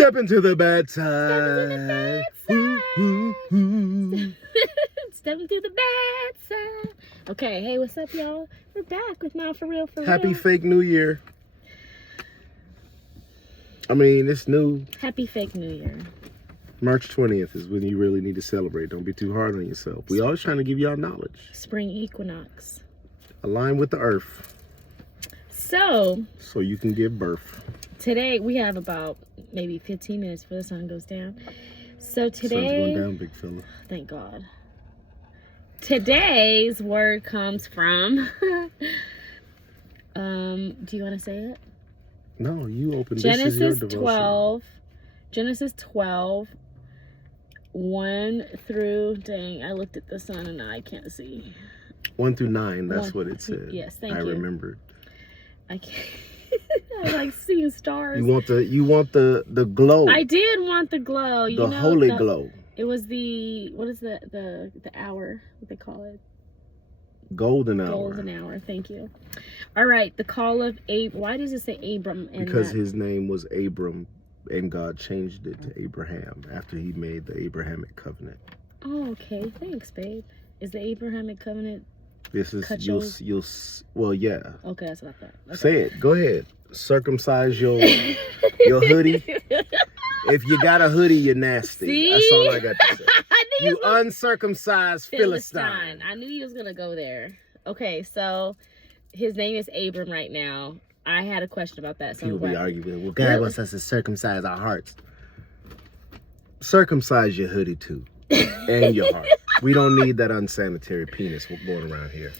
Step into the bad Step into the side. bad Ooh, ooh, ooh. Step into the bad side. Okay, hey, what's up, y'all? We're back with my For Real. Happy fake New Year. I mean, it's new. Happy fake New Year. March 20th is when you really need to celebrate. Don't be too hard on yourself. We always trying to give y'all knowledge. Spring equinox. Align with the earth. So you can give birth. Today, we have about maybe 15 minutes before the sun goes down. So today... Sun's going down, big fella. Thank God. Today's word comes from... do you want to say it? No, you open Genesis 12. Genesis 12. 1 through... Dang, I looked at the sun and I can't see. 1 through 9, that's what it said. Yes, thank you. I remembered. I can't... I like seeing stars. You want the glow. I did want the glow. The holy glow. It was the, what is the hour? What they call it? Golden hour. Golden hour. Thank you. All right. The call of Abram. Why does it say Abram? Because his name was Abram, and God changed it to Abraham after He made the Abrahamic covenant. Oh, okay. Thanks, babe. Is the Abrahamic covenant? This is you'll well, yeah. Okay, that's what I thought. Okay. Say it. Go ahead. Circumcise your hoodie. If you got a hoodie, you're nasty. See? That's all I got to say. You uncircumcised Philistine. I knew he was gonna go there. Okay, so his name is Abram right now. I had a question about that. So people be arguing. Well, God wants us to circumcise our hearts. Circumcise your hoodie too, and your heart. We don't need that unsanitary penis going around here.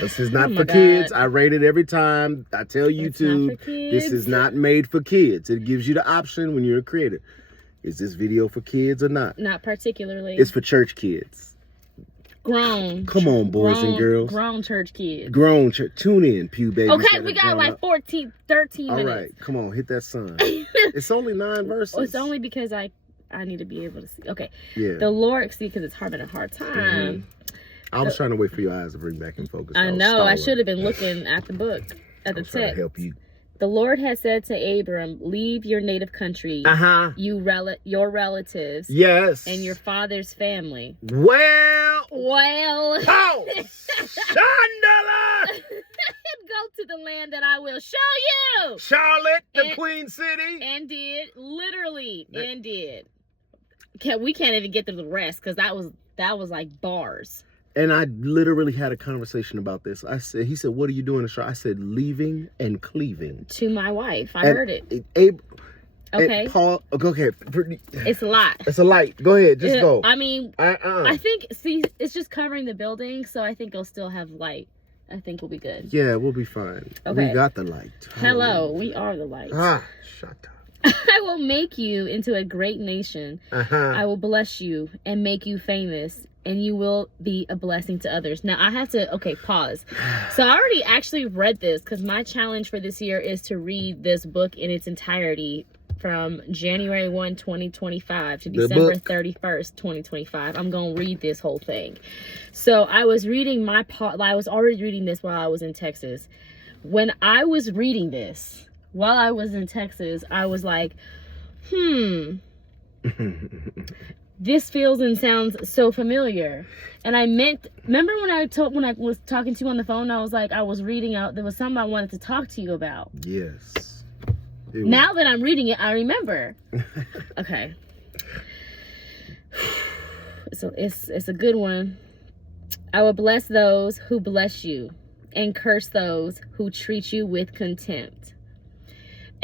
This is not for kids. I rate it every time. I tell YouTube, this is not made for kids. It gives you the option when you're a creator. Is this video for kids or not? Not particularly. It's for church kids. Grown. Come on, boys and girls. Grown church kids. Grown church. Tune in, Pew Baby. Okay, we got like 13 minutes. All right, come on, hit that sun. It's only 9 verses. It's only because I need to be able to see. Okay. Yeah. The Lord, see, because it's having a hard time. Mm-hmm. I was trying to wait for your eyes to bring back in focus. I know. I should have been looking at the book, at the text. Trying to help you. The Lord has said to Abram, leave your native country, your relatives, yes, and your father's family. Well, oh, Chandala! Go to the land that I will show you. Charlotte, the Queen City. And did. We can't even get to the rest because that was like bars. And I literally had a conversation about this. He said, what are you doing in Charlotte? I said, leaving and cleaving. To my wife. I heard it. Okay. Paul, okay. It's a lot. It's a light. Go ahead. Just go. I mean, I think, see, it's just covering the building, so I think it'll still have light. I think we'll be good. Yeah, we'll be fine. Okay. We got the light. Hello, we are the light. Shut up. I will make you into a great nation. I will bless you and make you famous, and you will be a blessing to others. Now, I have to, pause. So I already actually read this because my challenge for this year is to read this book in its entirety from January 1, 2025 to December 31st, 2025. I'm going to read this whole thing. So I was reading I was already reading this while I was in Texas. When I was reading this while I was in Texas, I was like, this feels and sounds so familiar. And I remember when I was talking to you on the phone, I was like, I was reading out, there was something I wanted to talk to you about. Yes. Now that I'm reading it, I remember. Okay. So it's a good one. I will bless those who bless you and curse those who treat you with contempt.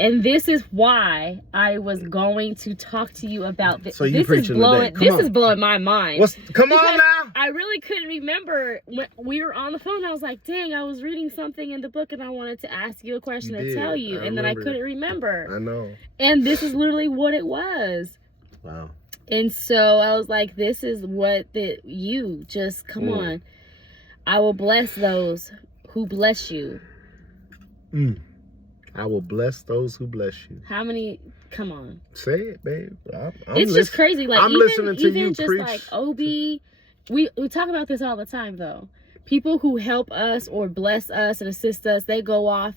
And this is why I was going to talk to you about this. So you preaching today. This is blowing my mind. Come on now. I really couldn't remember when we were on the phone. I was like, dang, I was reading something in the book and I wanted to ask you a question and tell you. And then I couldn't remember. I know. And this is literally what it was. Wow. And so I was like, this is what you just come on. I will bless those who bless you. I will bless those who bless you. How many? Come on. Say it, babe. It's just crazy. Like I'm listening to you just preach. Like Obi, we talk about this all the time, though. People who help us or bless us and assist us, they go off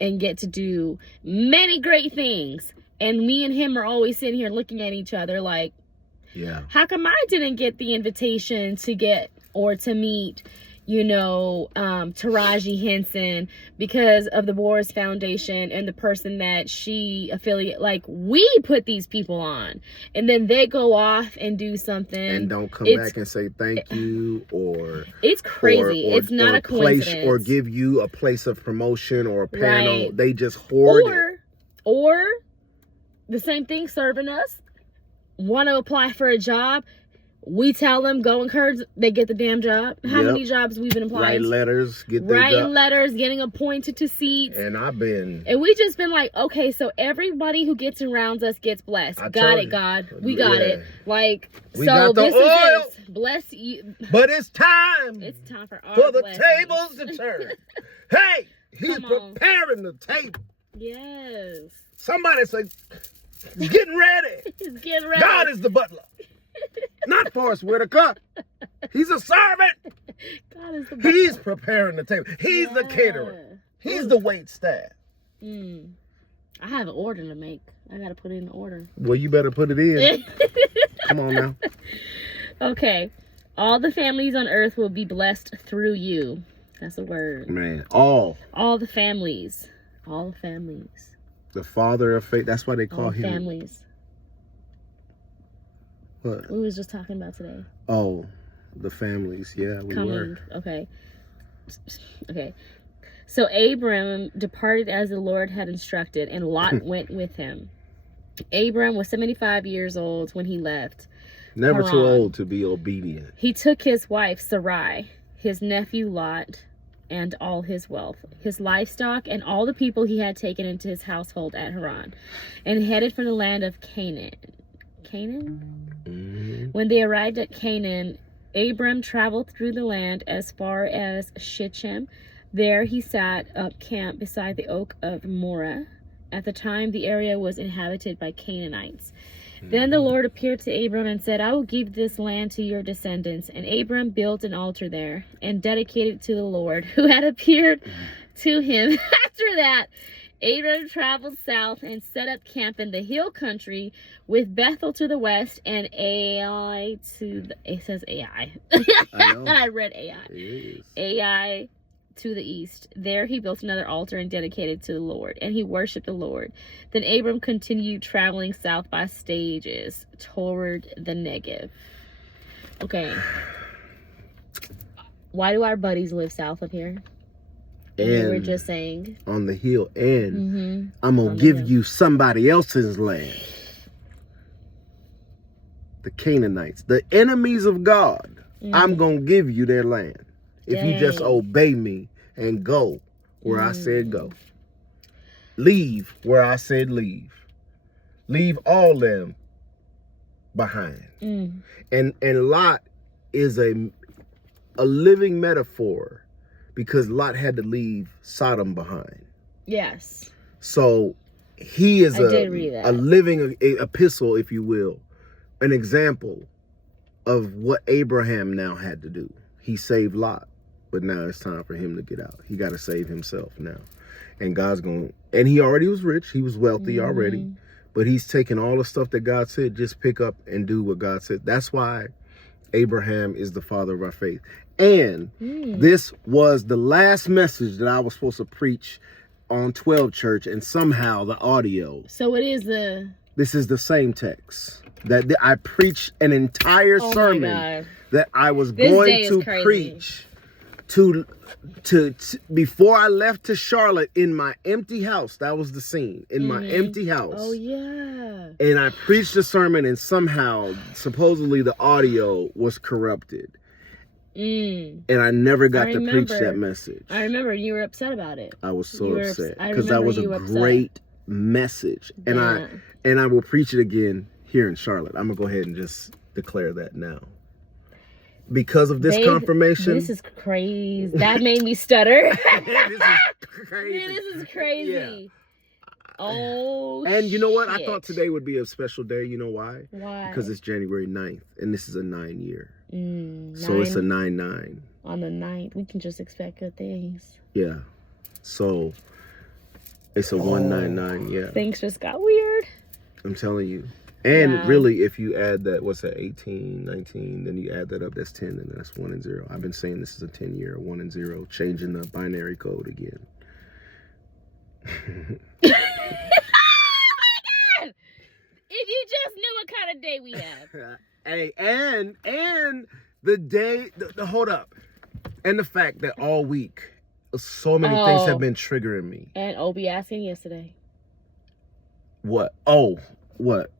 and get to do many great things. And me and him are always sitting here looking at each other like, yeah, how come I didn't get the invitation to get or to meet, you know, Taraji Henson because of the Boris Foundation and the person that she affiliate. Like, we put these people on, and then they go off and do something and don't come back and say thank you, or it's crazy. It's not a coincidence. Or give you a place of promotion or a panel. Right. They just hoard it. Or the same thing, serving us, want to apply for a job. We tell them, go encourage, they get the damn job. How many jobs we've been applying? Write letters, writing letters, getting appointed to seats. And we just been like, okay, so everybody who gets around us gets blessed. Got it, God. We got it. Like, we so this is it. Bless you. But it's time. It's time for the tables to turn. Hey, he's preparing the table. Yes. Somebody say, he's getting ready. He's getting ready. God is the butler. Not Forrest Whitaker. He's a servant. God is the butler. He's preparing the table. He's the caterer. He's the wait staff. I have an order to make. I got to put in an order. Well, you better put it in. Come on now. Okay. All the families on earth will be blessed through you. That's a word. Man, all the families. All the families. The father of faith. That's why they call him. Families. What? We was just talking about today. Oh, the families. Yeah, we were. Okay. So Abram departed as the Lord had instructed, and Lot went with him. Abram was 75 years old when he left. Never Haran. too old to be obedient. He took his wife Sarai, his nephew Lot, and all his wealth, his livestock, and all the people he had taken into his household at Haran, and headed for the land of Canaan. When they arrived at Canaan, Abram traveled through the land as far as Shechem. There he set up camp beside the oak of Moreh. At the time, the area was inhabited by Canaanites. Then the Lord appeared to Abram and said, I will give this land to your descendants. And Abram built an altar there and dedicated it to the Lord, who had appeared to him. After that, Abram traveled south and set up camp in the hill country with Bethel to the west and Ai to the... It says Ai. I know. I read Ai. It is. Ai to the east. There he built another altar and dedicated to the Lord, and he worshipped the Lord. Then Abram continued traveling south by stages toward the Negev. Okay. Why do our buddies live south of here? And we were just saying. On the hill. And I'm going to give you somebody else's land. The Canaanites. The enemies of God. I'm going to give you their land. If you just obey me and go where I said go. Leave where I said leave. Leave all them behind. And Lot is a living metaphor, because Lot had to leave Sodom behind. Yes. So he is a living epistle, if you will, an example of what Abraham now had to do. He saved Lot, but now it's time for him to get out. He got to save himself now. And God's going, and he already was rich. He was wealthy already, but he's taking all the stuff that God said, just pick up and do what God said. That's why Abraham is the father of our faith. And this was the last message that I was supposed to preach on 12 Church, and somehow the audio. So it is this is the same text that I preached an entire sermon that I was going to preach to before I left to Charlotte in my empty house. That was the scene, in my empty house. Oh yeah. And I preached the sermon, and somehow supposedly the audio was corrupted. And I never got to preach that message. I remember you were upset about it. I was so upset because that was a great message. Yeah. And I will preach it again here in Charlotte. I'm gonna go ahead and just declare that now. Because of this confirmation. This is crazy. That made me stutter. This is crazy. This is crazy. Yeah. Oh, and you know what? I thought today would be a special day. You know why? Why? Because it's January 9th, and this is a 9 year. So it's a 9-9. On the 9th, we can just expect good things. Yeah. So it's a 199. Yeah. Things just got weird. I'm telling you. And really, if you add that, what's that, 18, 19, then you add that up, that's 10, and that's 1 and 0. I've been saying this is a 10-year, 1 and 0, changing the binary code again. Oh my God! If you just knew what kind of day we have. Hey, and the day, hold up. And the fact that all week, so many things have been triggering me. And Obi asking yesterday. What? Oh, what?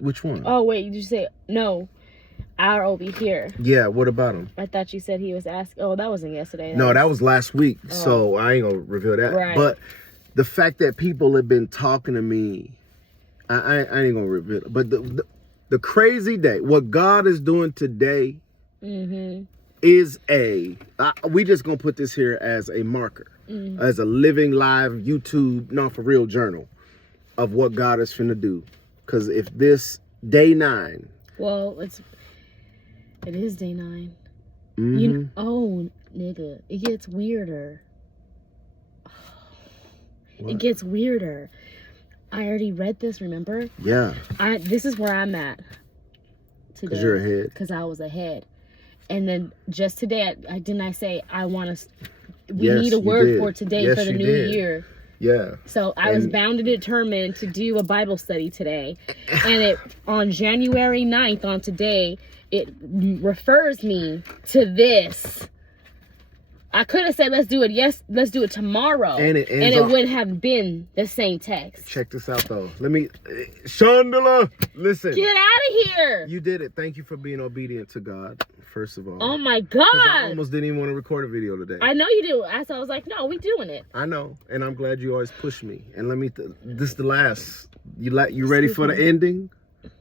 Which one? Oh, wait, did you say, no, our Obi here. Yeah, what about him? I thought you said he was asking, oh, that wasn't yesterday. That was last week, so I ain't gonna reveal that. Right. But the fact that people have been talking to me, I ain't gonna reveal it. But the crazy day, what God is doing today is we just gonna put this here as a marker, as a living live YouTube, not for real journal of what God is finna do. Because if this day 9. Well, it is day 9. Nigga, it gets weirder. What? It gets weirder. I already read this, remember? Yeah. This is where I'm at today. Because you're ahead. Because I was ahead. And then just today, I say I want to, we need a word for today for the new year. Yeah. So I was bound and determined to do a Bible study today. And on January 9th, on today, it refers me to this. I could have said, let's do it tomorrow. And it would have been the same text. Check this out, though. Chandela, listen. Get out of here. You did it. Thank you for being obedient to God, first of all. Oh, my God. I almost didn't even want to record a video today. I know you do. So I was like, no, we doing it. I know. And I'm glad you always push me. And this is the last. You ready for the ending?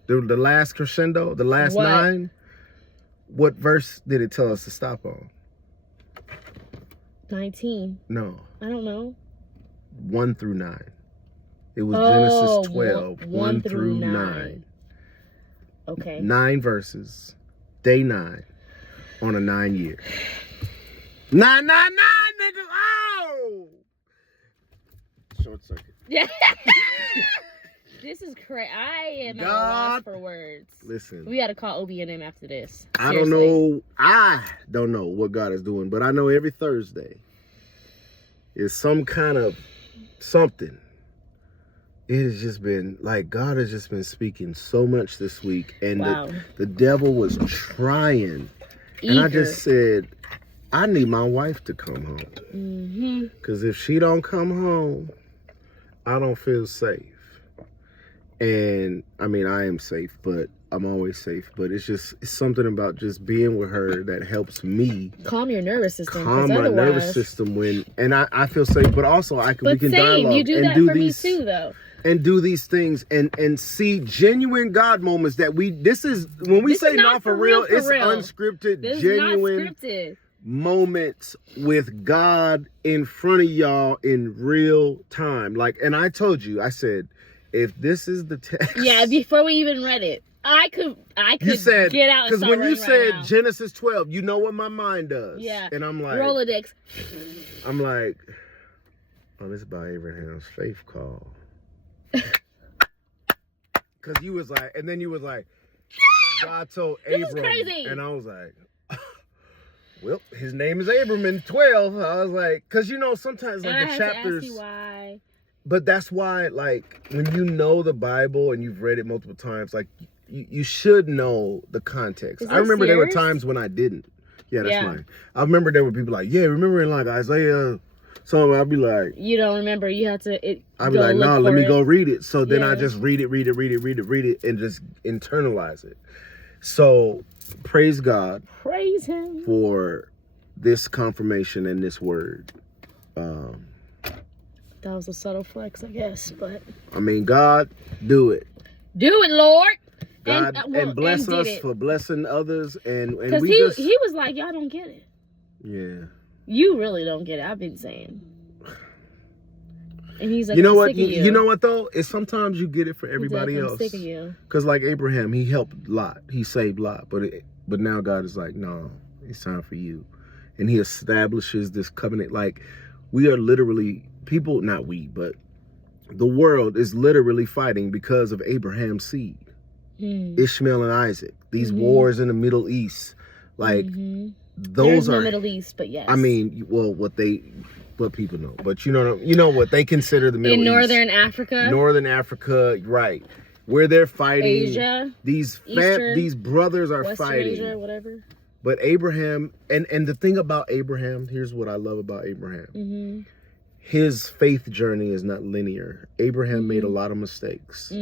The last crescendo? The last 9? What verse did it tell us to stop on? 19. No. I don't know. 1 through 9. It was Genesis 12. 1 through 9. Okay. 9 verses. Day 9. On a 9 year. 999, nigga. Oh! Short circuit. Yeah. This is crazy. I am at a loss for words. Listen. We got to call Obi and him after this. Seriously. I don't know what God is doing, but I know every Thursday is some kind of something. It has just been, God has just been speaking so much this week. And the devil was trying. And I just said, I need my wife to come home. Because if she don't come home, I don't feel safe. And I mean, I am safe, but I'm always safe. But it's something about just being with her that helps me calm your nervous system. Calm my nervous system and I feel safe. But also we can dialogue you do and that do for these me too, though. And do these things and see genuine God moments that this is when we say not for real, it's unscripted, this genuine is not scripted. Moments with God in front of y'all in real time. And I told you, I said, if this is the text. Yeah, before we even read it, I could get out. Because when you said Genesis 12, you know what my mind does. Yeah. And I'm like, Rolodex. I'm like, oh, this is about Abraham's faith call. Because you was like, and then you was like, God told Abram. Crazy. And I was like, well, his name is Abram in 12. I was like, because sometimes the chapters. To ask you why. But that's why, when you know the Bible and you've read it multiple times, you should know the context. I remember there were times when I didn't. Yeah, that's fine. I remember there were people remember in Isaiah, so I'd be like. You don't remember, you have to. I'd be like, no, let me go read it. So then I just read it, and just internalize it. So praise God. Praise Him. For this confirmation and this word. That was a subtle flex, I guess, but. I mean, God, do it. Do it, Lord. God, and bless us for blessing others. And because he was like, y'all don't get it. Yeah. You really don't get it. I've been saying. And he's like, you know what? You know what though? It's sometimes you get it for everybody else. I'm sick of you. Because Abraham, he helped Lot. He saved Lot. But now God is like, no, it's time for you. And he establishes this covenant. We are literally people, not we, but the world is literally fighting because of Abraham's seed, Ishmael and Isaac. These wars in the Middle East, like those are Middle East, but yes. I mean, well, what people know, but you know what they consider the Middle East. Northern Africa, right? Where they're fighting. Asia. These brothers are Western fighting. Asia, whatever. But Abraham, and the thing about Abraham, here's what I love about Abraham. His faith journey is not linear. Abraham made a lot of mistakes.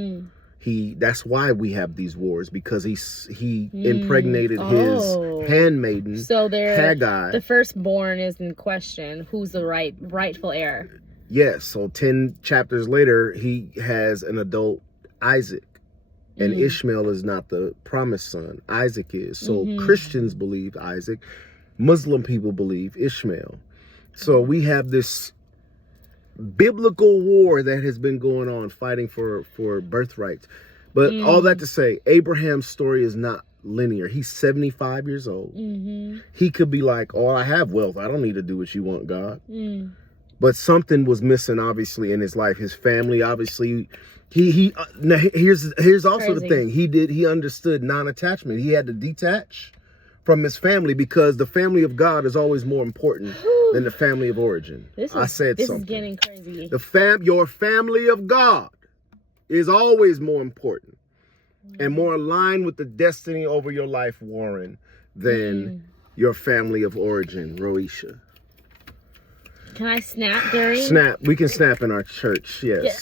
That's why we have these wars, because he impregnated his handmaiden, Haggai. The firstborn is in question. Who's the rightful heir? Yes. So 10 chapters later, he has an adult Isaac. And Ishmael is not the promised son. Isaac is. So Christians believe Isaac. Muslim people believe Ishmael. So we have this biblical war that has been going on, fighting for birthrights. But all that to say, Abraham's story is not linear. He's 75 years old. He could be like, oh, I have wealth. I don't need to do what you want, God. But something was missing, obviously, in his life. His family, obviously... Here's also the thing. He understood non-attachment. He had to detach from his family, because the family of God is always more important than the family of origin. This is getting crazy. Your family of God is always more important and more aligned with the destiny over your life, Warren, than your family of origin, Roisha. Can I snap, Gary? Snap. We can snap in our church, yes.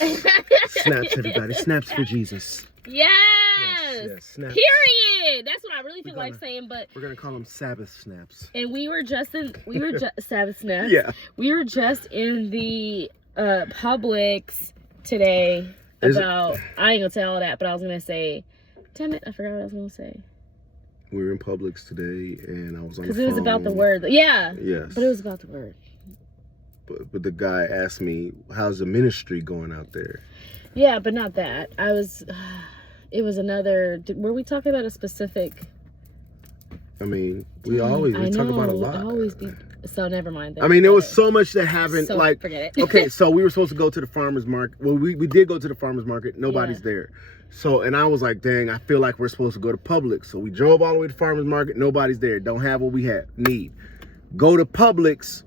Snaps, everybody. Snaps for Jesus. Yes. Snap. Period. That's what I really feel like saying, but... We're going to call them Sabbath snaps. And we were just Sabbath snaps. Yeah. We were just in the Publix today about... I ain't going to tell all that, but I was going to say... Damn it, I forgot what I was going to say. We were in Publix today, and I was on the phone. Because it was about the word. Yeah. Yes. But it was about the word. But the guy asked me, how's the ministry going out there? Yeah, but not that. It was another, were we talking about a specific? I mean, we talk about a lot. So never mind. I mean, there was so much that happened. So like, forget it. Okay, so we were supposed to go to the farmer's market. Well, we did go to the farmer's market. Nobody's there. So, and I was like, dang, I feel like we're supposed to go to Publix. So we drove all the way to the farmer's market. Nobody's there. Don't have what we need. Go to Publix.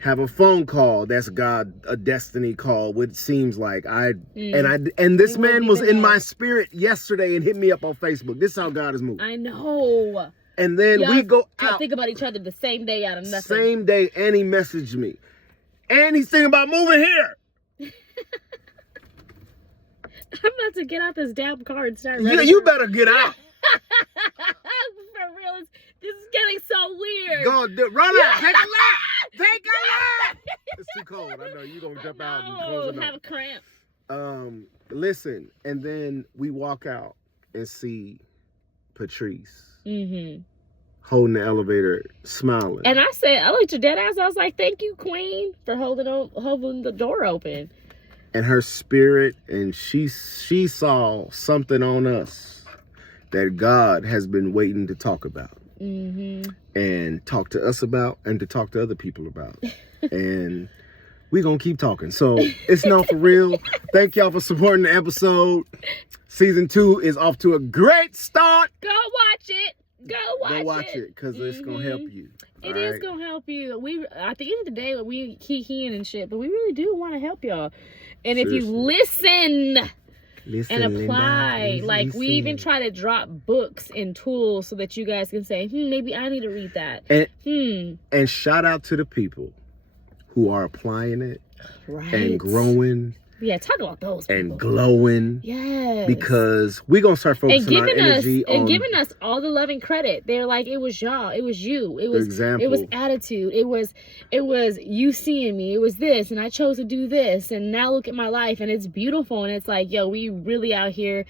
Have a phone call. That's God, a destiny call. What it seems like and this man was in my spirit yesterday and hit me up on Facebook. This is how God is moving. I know. And then we go out. Think about each other the same day out of nothing. Same day, and he messaged me, and he's thinking about moving here. I'm about to get out this damn car and start. You better get out. For real, this is getting so weird. Go run out. Take a lap. Take a lap. It's too cold. I know you're gonna jump out and close the door. Have a cramp. Listen, and then we walk out and see Patrice holding the elevator, smiling. And I looked your dead ass. I was like, "Thank you, Queen, for holding the door open." And her spirit, and she saw something on us that God has been waiting to talk about. And talk to us about, and to talk to other people about. And we're going to keep talking. So it's not for real. Thank y'all for supporting the episode. Season 2 is off to a great start. Go watch it. Go watch it. Because it's going to help you. It is going to help you. We, at the end of the day, we keying and shit, but we really do want to help y'all. And seriously, if you listen and apply, Linda, we even try to drop books and tools so that you guys can say, maybe I need to read that. And shout out to the people who are applying it and growing. Yeah, talk about those people. And glowing. Yes. Because we're going to start focusing our energy on... And giving us all the love and credit. They're like, it was y'all. It was you. It was example. It was attitude. It was you seeing me. It was this. And I chose to do this. And now look at my life. And it's beautiful. And it's like, yo, we really out here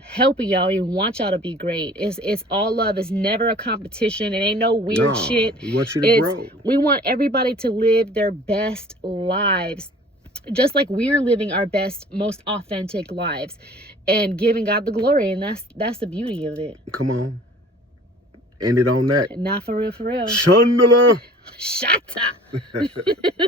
helping y'all. We want y'all to be great. It's all love. It's never a competition. It ain't no weird shit. We want you to grow. We want everybody to live their best lives, just like we're living our best, most authentic lives and giving God the glory. And that's the beauty of it. Come on. End it on that. Not for real, for real. Shandala. Shatta.